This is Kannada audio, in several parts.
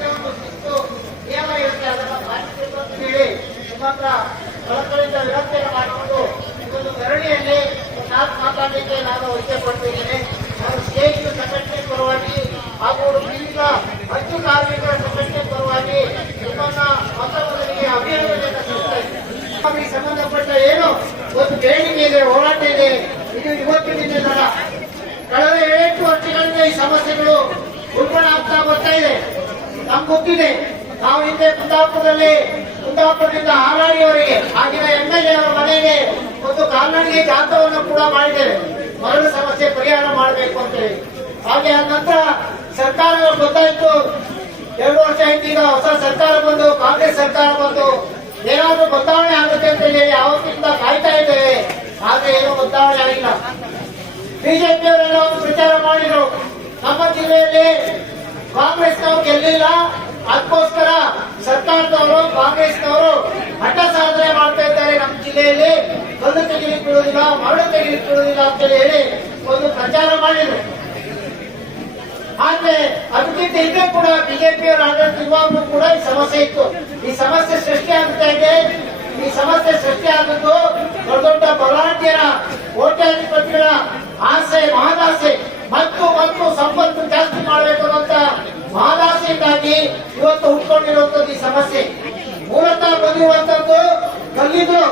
ಅದಕ್ಕೆ ಒಂದು ಶಿಸ್ತು ನಿಯಮ ಇರುತ್ತೆ, ಅದನ್ನು ಪಾಲಿಸಬೇಕು ಅಂತ ಹೇಳಿ ನಿಮ್ಮ ಹತ್ರ ಕಳಕಳಿಯಿಂದ ವಿನಂತಿಯನ್ನು ಮಾಡಿಕೊಂಡು ಇದೊಂದು ಧರಣಿಯಲ್ಲಿ ನಾನು ಮಾತಾಡಲಿಕ್ಕೆ ನಾನು ಇಚ್ಛೆ ಪಡ್ತಿದ್ದೇನೆ. ನಾನು ಸ್ಟೇಟ್ ಸಂಘಟನೆ ಪರವಾಗಿ ಹಾಗೂ ವಿವಿಧ ಹತ್ತು ಕಾರ್ಮಿಕರ ಸಂಘಟನೆ ಪರವಾಗಿ ನಿಮ್ಮನ್ನ ಮೊದಲಿಗೆ ಅಭಿನಂದನೆಯನ್ನು ಸಲ್ಲಿಸ್ತಾ ಇದ್ದೀನಿ. ಸಂಬಂಧಪಟ್ಟ ಏನು ಒಂದು ಬೇಡಿಕೆ ಇದೆ, ಹೋರಾಟ ಇದೆ, ಇದು ಇವತ್ತಿನಿಂದ ಕಳೆದ 7 ವರ್ಷಗಳಿಂದ ಈ ಸಮಸ್ಯೆಗಳು ಉಲ್ಬಣ ಆಗ್ತಾ ಬರ್ತಾ ಇದೆ. ನಮ್ಗೆ ಗೊತ್ತಿದೆ, ನಾವು ಹಿಂದೆ ಕುಂದಾಪುರದಿಂದ ಹಾರಾಡಿಯವರಿಗೆ ಆಗಿನ MLA ಅವರ ಮನೆಗೆ ಒಂದು ಕಾಲ್ನಡಿಗೆ ಜಾಥವನ್ನು ಕೂಡ ಮಾಡಿದ್ದೇವೆ, ಮರಳು ಸಮಸ್ಯೆ ಪರಿಹಾರ ಮಾಡಬೇಕು ಅಂತ ಹೇಳಿ. ಹಾಗೆ ನಂತರ ಸರ್ಕಾರಗಳು ಗೊತ್ತಾಯ್ತು, 2 ವರ್ಷ ಆಯ್ತು, ಈಗ ಹೊಸ ಸರ್ಕಾರ ಬಂದು ಕಾಂಗ್ರೆಸ್ ಸರ್ಕಾರ ಬಂದು ಏನಾದ್ರೂ ಬದಲಾವಣೆ ಆಗುತ್ತೆ ಅಂತ ಹೇಳಿ ಯಾವತ್ತಿಂದ ಕಾಯ್ತಾ ಇದ್ದೇವೆ. ಆದ್ರೆ ಏನೂ ಬದಲಾವಣೆ ಆಗಿಲ್ಲ. ಬಿಜೆಪಿಯವರೆಲ್ಲ ಒಂದು ಪ್ರಚಾರ ಮಾಡಿದ್ರು, ನಮ್ಮ ಜಿಲ್ಲೆಯಲ್ಲಿ ಕಾಂಗ್ರೆಸ್ನವರು ಗೆಲ್ಲಿಲ್ಲ, ಅದಕ್ಕೋಸ್ಕರ ಸರ್ಕಾರದವರು ಕಾಂಗ್ರೆಸ್ನವರು ಹಠ ಸಾಧನೆ ಮಾಡ್ತಾ ಇದ್ದಾರೆ, ನಮ್ಮ ಜಿಲ್ಲೆಯಲ್ಲಿ ಕಲ್ಲು ತೆಗಿಲಿಕ್ಕೆ ಬಿಡುವುದಿಲ್ಲ, ಮರಳು ತೆಗಿಲಿಕ್ಕೆ ಬಿಡುವುದಿಲ್ಲ ಅಂತ ಹೇಳಿ ಒಂದು ಪ್ರಚಾರ ಮಾಡಿದ್ರು. ಆದ್ರೆ ಅದಕ್ಕಿಂತ ಹಿಂದೆ ಕೂಡ ಬಿಜೆಪಿಯವರ ಆಡಳಿತ ಇರುವಾಗಲೂ ಕೂಡ ಈ ಸಮಸ್ಯೆ ಇತ್ತು. ಈ ಸಮಸ್ಯೆ ಸೃಷ್ಟಿ ಆಗ್ತಾ ಇದೆ. ಈ ಸಮಸ್ಯೆ ಸೃಷ್ಟಿ ಆದದ್ದು ದೊಡ್ಡ ದೊಡ್ಡ ಬಲಾಢ್ಯರ ಕೋಟ್ಯಾಧಿಪತಿಗಳ ಆಸೆ, ಮಹದಾಸೆ ಮತ್ತು ಸಂಪತ್ತು ಜಾಸ್ತಿ ಮಾಡಬೇಕು ಅನ್ನುವಂತ ಮಹದಾಸೆಯಿಂದಾಗಿ ಇವತ್ತು ಹುಟ್ಕೊಂಡಿರುವಂತದ್ದು ಈ ಸಮಸ್ಯೆ. ಮೂಲತಃ ಬಂದಿರುವಂತದ್ದು ಕಲ್ಲಿದ್ದು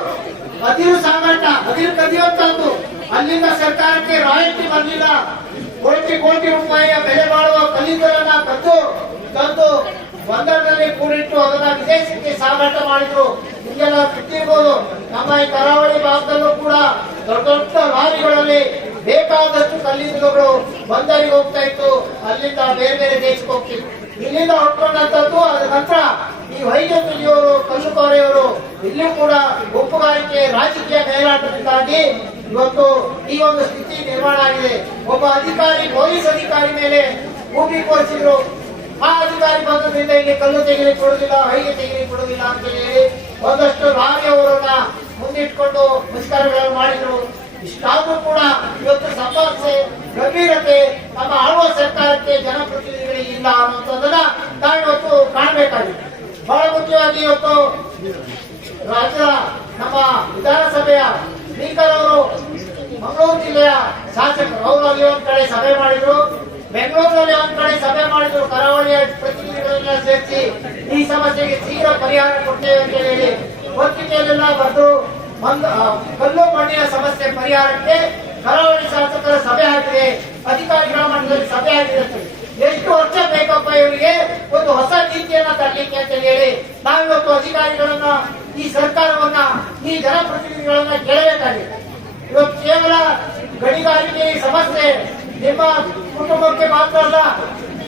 ಅದಿರು ಸಾಗಾಟ, ಅದಿರು ಕದಿಯುವಂತದ್ದು. ಅಲ್ಲಿಂದ ಸರ್ಕಾರಕ್ಕೆ ರಾಯಲ್ಟಿ ಬಂದಿಲ್ಲ. ಕೋಟಿ ರೂಪಾಯಿಯ ಬೆಲೆ ಬಾಳುವ ಕಲ್ಲಿದ್ದಲನ್ನ ತಂದು ಬಂದರಲ್ಲಿ ಕೂಡಿಟ್ಟು ಅದನ್ನ ವಿದೇಶಕ್ಕೆ ಸಾಗಾಟ ಮಾಡಿದ್ರು. ನಿಮಗೆಲ್ಲ ಗೊತ್ತಿರ್ಬೋದು, ನಮ್ಮ ಈ ಕರಾವಳಿ ಭಾಗದಲ್ಲೂ ಕೂಡ ದೊಡ್ಡ ದೊಡ್ಡ ಲಾರಿಗಳಲ್ಲಿ ಬೇಕಾದಷ್ಟು ಕಲ್ಲಿದ್ದಲುಗಳು ಬಂದರಿಗೆ ಹೋಗ್ತಾ ಇತ್ತು, ಅಲ್ಲಿಂದ ಬೇರೆ ಬೇರೆ ದೇಶಕ್ಕೆ ಹೋಗ್ತಿತ್ತು. ಇಲ್ಲಿಂದ ಹೊಟ್ಕೊಂಡಂತದ್ದು. ಅದ ನಂತರ ಈ ವೈದ್ಯರು, ಕಲ್ಲುಕೋರೆಯವರು ಇಲ್ಲಿ ಕೂಡ ಒಪ್ಪುಗಾರಿಕೆ ರಾಜಕೀಯ ಮೇಲಾಟದಿಂದಾಗಿ ಇವತ್ತು ಈ ಒಂದು ಸ್ಥಿತಿ ನಿರ್ಮಾಣ ಆಗಿದೆ. ಒಬ್ಬ ಅಧಿಕಾರಿ, ಪೊಲೀಸ್ ಅಧಿಕಾರಿ ಮೇಲೆ ಭೂಮಿ ಕೋರಿಸಿದ್ರು. ಆ ಅಧಿಕಾರಿ ಬಂದ್ರಿಂದ ಇಲ್ಲಿ ಕಲ್ಲು ತೆಗಿಲಿಕ್ಕೆ ಕೊಡುದಿಲ್ಲ, ಹೈಗೆ ತೆಗಿಲಿಕ್ಕೆ ಕೊಡುದಿಲ್ಲ ಅಂತ ಹೇಳಿ ಒಂದಷ್ಟು ಲಾರಿಯವರನ್ನ ಮುಂದಿಟ್ಕೊಂಡು ಮುಷ್ಕರಗಳನ್ನು ಮಾಡಿದ್ರು. ಇಷ್ಟಾದ್ರೂ ಕೂಡ ಇವತ್ತು ಸಮಸ್ಯೆ ಗಂಭೀರತೆ ನಮ್ಮ ಆಳುವ ಸರ್ಕಾರಕ್ಕೆ, ಜನಪ್ರತಿನಿಧಿಗಳಿಗೆ ಇಲ್ಲ ಅನ್ನುವಂಥದ್ದನ್ನ ನಾವಿವತ್ತು ಕಾಣಬೇಕಾಗಿದೆ. ಬಹಳ ಮುಖ್ಯವಾಗಿ ಇವತ್ತು ರಾಜ್ಯದ ನಮ್ಮ ವಿಧಾನಸಭೆಯ ಸ್ಪೀಕರ್ ಅವರು ಮಂಗಳೂರು ಜಿಲ್ಲೆಯ ಶಾಸಕರು ಅವರು ಅಲ್ಲಿ ಒಂದ್ ಕಡೆ ಸಭೆ ಮಾಡಿದ್ರು, ಬೆಂಗಳೂರಿನಲ್ಲಿ ಒಂದ್ ಕಡೆ ಸಭೆ ಮಾಡಿದ್ರು. ಕರಾವಳಿಯ ಪ್ರತಿನಿಧಿಗಳನ್ನ ಸೇರಿಸಿ ಈ ಸಮಸ್ಯೆಗೆ ಶೀಘ್ರ ಪರಿಹಾರ ಕೊಡ್ತೇವೆ ಅಂತ ಹೇಳಿ ಪತ್ರಿಕೆಯಲ್ಲೆಲ್ಲ ಬರೆದು ಕಲ್ಲು ಮಣ್ಣಿನ ಸಮಸ್ಯೆ ಪರಿಹಾರಕ್ಕೆ ಕರಾವಳಿ ಶಾಸಕರ ಸಭೆ ಆಗಿದೆ, ಅಧಿಕಾರಿಗಳ ಮಟ್ಟದಲ್ಲಿ ಸಭೆ ಆಗಿದೆ. ಎಷ್ಟು ವರ್ಷ ಬೇಕಪ್ಪ ಇವರಿಗೆ ಒಂದು ಹೊಸ ನೀತಿಯನ್ನ ತರಲಿಕ್ಕೆ ಅಂತ ಹೇಳಿ ನಾವಿವತ್ತು ಅಧಿಕಾರಿಗಳನ್ನ, ಈ ಸರ್ಕಾರವನ್ನ, ಈ ಜನಪ್ರತಿನಿಧಿಗಳನ್ನ ಕೇಳಬೇಕಾಗಿದೆ. ಇವತ್ತು ಕೇವಲ ಗಣಿಗಾರಿಕೆ ಸಮಸ್ಯೆ ನಿಮ್ಮ ಕುಟುಂಬಕ್ಕೆ ಮಾತ್ರ ಅಲ್ಲ,